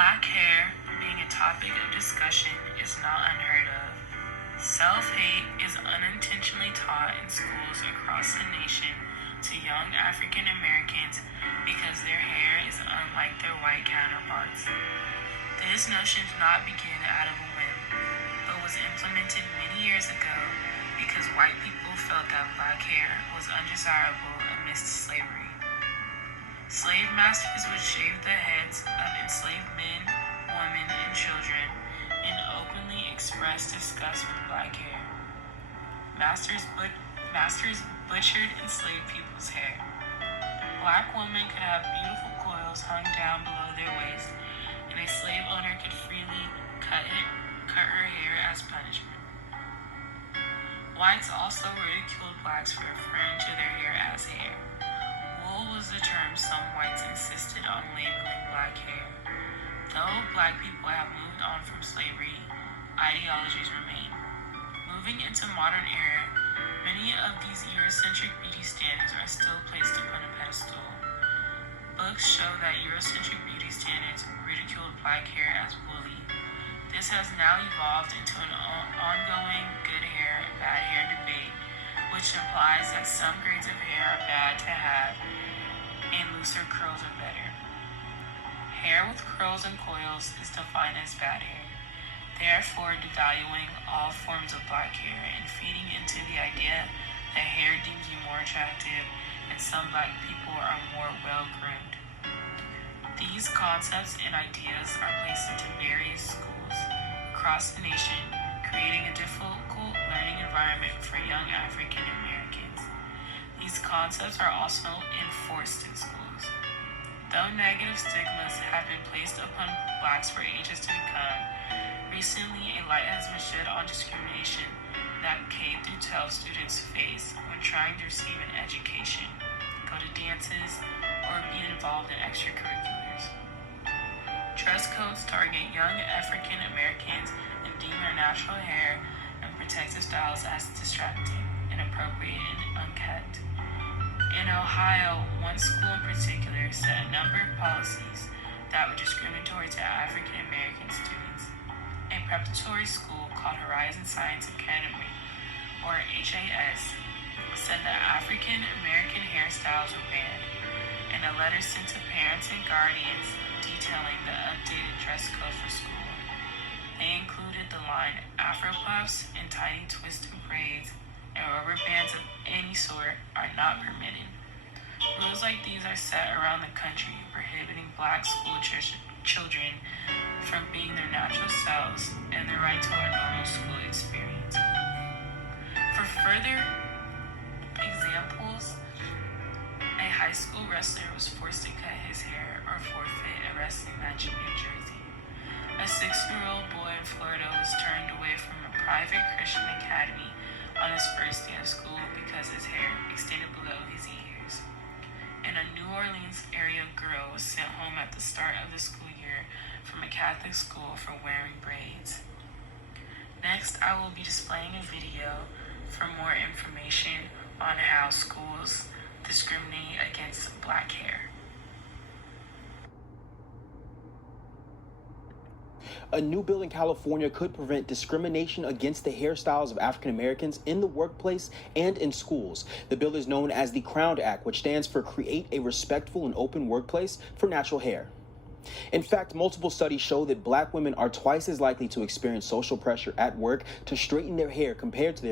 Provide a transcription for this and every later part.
Black hair being a topic of discussion is not unheard of. Self-hate is unintentionally taught in schools across the nation to young African Americans because their hair is unlike their white counterparts. This notion did not begin out of a whim, but was implemented many years ago because white people felt that black hair was undesirable amidst slavery. Slave masters would shave the heads of enslaved men, women, and children and openly express disgust with black hair. Masters butchered enslaved people's hair. Black women could have beautiful coils hung down below their waist, and a slave owner could freely cut her hair as punishment. Whites also ridiculed blacks for referring to their hair as hair. Wool was the term some whites insisted on labeling black hair. Though black people have moved on from slavery, ideologies remain. Moving into modern era, many of these Eurocentric beauty standards are still placed upon a pedestal. Books show that Eurocentric beauty standards ridiculed black hair as woolly. This has now evolved into an ongoing good hair, bad hair debate, which implies that some grades of hair are bad to have and looser curls are better. Hair with curls and coils is defined as bad hair, therefore devaluing all forms of black hair and feeding into the idea that hair deems you more attractive and some black people are more well-groomed. These concepts and ideas are placed into various schools across the nation, creating a difficult learning environment for young African Americans. These concepts are also enforced in schools. Though negative stigmas have been placed upon blacks for ages to come, recently a light has been shed on discrimination that K-12 students face when trying to receive an education, go to dances, or be involved in extracurriculars. Dress codes target young African Americans and deem their natural hair and protective styles as distracting, inappropriate, and unkept. In Ohio, one school in particular set a number of policies that were discriminatory to African American students. A preparatory school called Horizon Science Academy, or HAS, said that African American hairstyles were banned, and a letter sent to parents and guardians detailing the updated dress code for school. They included the line Afro puffs and tidy twisted braids and rubber bands of any sort are not permitted. Rules like these are set around the country, prohibiting black school children from being their natural selves and their right to a normal school experience. For further examples, a high school wrestler was forced to cut his hair or forfeit a wrestling match in New Jersey. A 6-year-old boy in Florida was turned away from a private Christian academy on his first day of school because his hair extended below his ears. And a New Orleans area girl was sent home at the start of the school year from a Catholic school for wearing braids. Next, I will be displaying a video for more information on how schools discriminate against black hair. A new bill in California could prevent discrimination against the hairstyles of African Americans in the workplace and in schools. The bill is known as the Crown Act, which stands for Create a Respectful and Open Workplace for Natural Hair. In fact, multiple studies show that black women are twice as likely to experience social pressure at work to straighten their hair compared to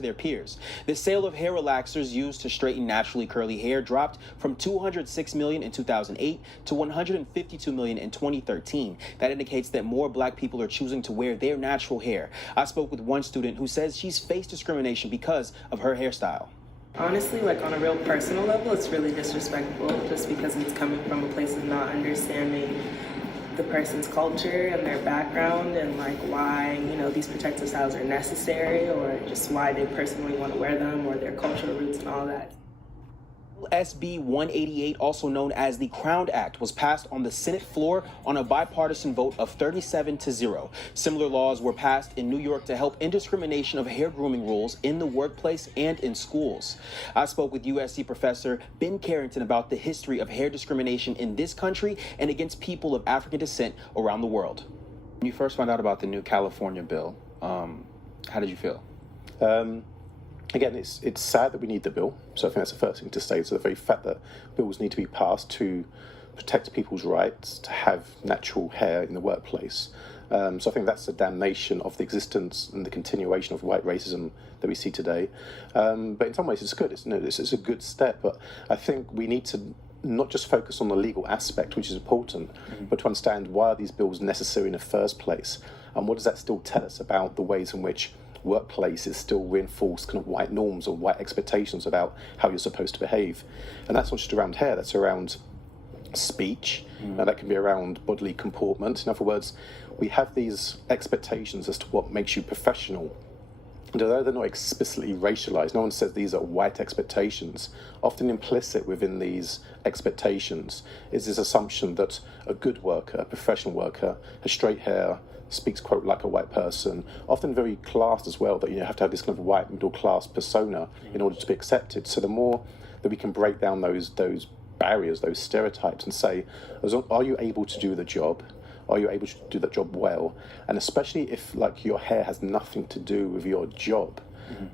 their peers. The sale of hair relaxers used to straighten naturally curly hair dropped from 206 million in 2008 to 152 million in 2013. That indicates that more black people are choosing to wear their natural hair. I spoke with one student who says she's faced discrimination because of her hairstyle. Honestly, like on a real personal level, it's really disrespectful just because it's coming from a place of not understanding the person's culture and their background and like why, these protective styles are necessary or just why they personally want to wear them or their cultural roots and all that. SB 188, also known as the Crown Act, was passed on the Senate floor on a bipartisan vote of 37-0. Similar laws were passed in New York to help end discrimination of hair grooming rules in the workplace and in schools. I spoke with USC professor Ben Carrington about the history of hair discrimination in this country and against people of African descent around the world. When you first found out about the new California bill, how did you feel? Again, it's sad that we need the bill, so I think that's the first thing to say. So the very fact that bills need to be passed to protect people's rights to have natural hair in the workplace. So I think that's a damnation of the existence and the continuation of white racism that we see today. But in some ways it's good, it's a good step, but I think we need to not just focus on the legal aspect, which is important, but to understand why are these bills necessary in the first place, and what does that still tell us about the ways in which workplaces still reinforce kind of white norms or white expectations about how you're supposed to behave. And that's not just around hair, that's around speech, and that can be around bodily comportment. In other words, we have these expectations as to what makes you professional. And although they're not explicitly racialized, no one says these are white expectations. Often implicit within these expectations is this assumption that a good worker, a professional worker, has straight hair, speaks, quote, like a white person, often very classed as well, that you have to have this kind of white middle class persona in order to be accepted. So the more that we can break down those barriers, those stereotypes, and say, are you able to do the job? Are you able to do that job well? And especially if like your hair has nothing to do with your job,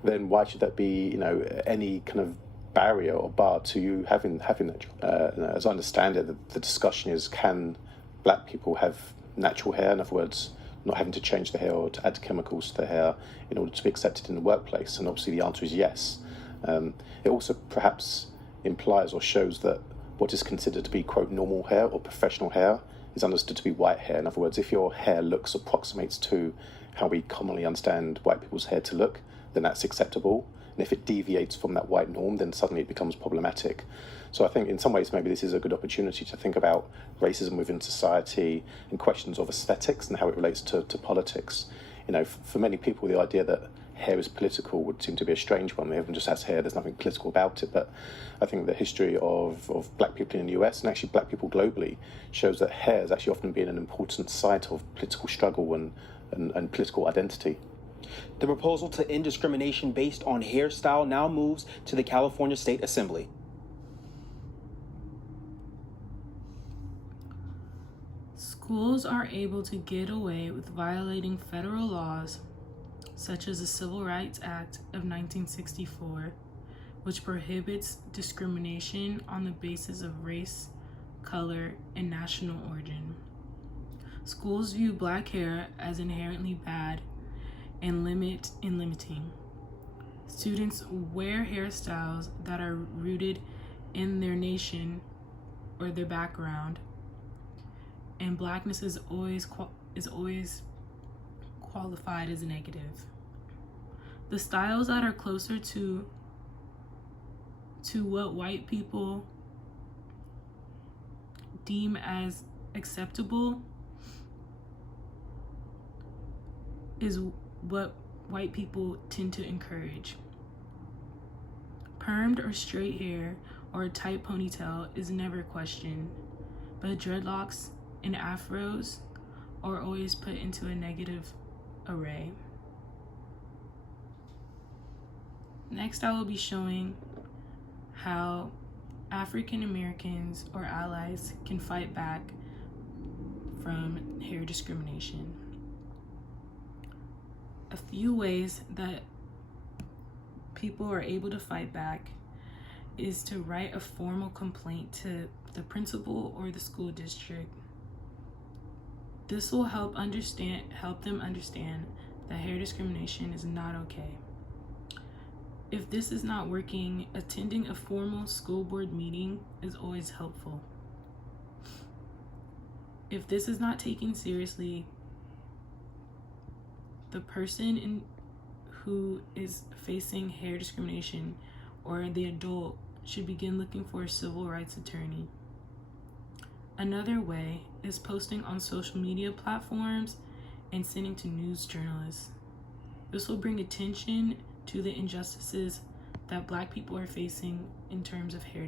then why should that be, any kind of barrier or bar to you having that job? As I understand it, the discussion is, can black people have natural hair? In other words, not having to change the hair or to add chemicals to the hair in order to be accepted in the workplace? And obviously the answer is yes. It also perhaps implies or shows that what is considered to be, quote, normal hair or professional hair is understood to be white hair. In other words, if your hair approximates to how we commonly understand white people's hair to look, then that's acceptable. And if it deviates from that white norm, then suddenly it becomes problematic. So I think in some ways maybe this is a good opportunity to think about racism within society and questions of aesthetics and how it relates to politics. For many people, the idea that hair is political would seem to be a strange one. Everyone just has hair, there's nothing political about it. But I think the history of black people in the US, and actually black people globally, shows that hair has actually often been an important site of political struggle and political identity. The proposal to end discrimination based on hairstyle now moves to the California State Assembly. Schools are able to get away with violating federal laws, such as the Civil Rights Act of 1964, which prohibits discrimination on the basis of race, color, and national origin. Schools view black hair as inherently bad and limiting. Students wear hairstyles that are rooted in their nation or their background, and blackness is always qualified as negative. The styles that are closer to what white people deem as acceptable is what white people tend to encourage. Permed or straight hair or a tight ponytail is never questioned, but dreadlocks and afros are always put into a negative array. Next, I will be showing how African Americans or allies can fight back from hair discrimination. A few ways that people are able to fight back is to write a formal complaint to the principal or the school district. This will help them understand that hair discrimination is not okay. If this is not working, attending a formal school board meeting is always helpful. If this is not taken seriously, the person who is facing hair discrimination or the adult should begin looking for a civil rights attorney. Another way is posting on social media platforms and sending to news journalists. This will bring attention to the injustices that Black people are facing in terms of hair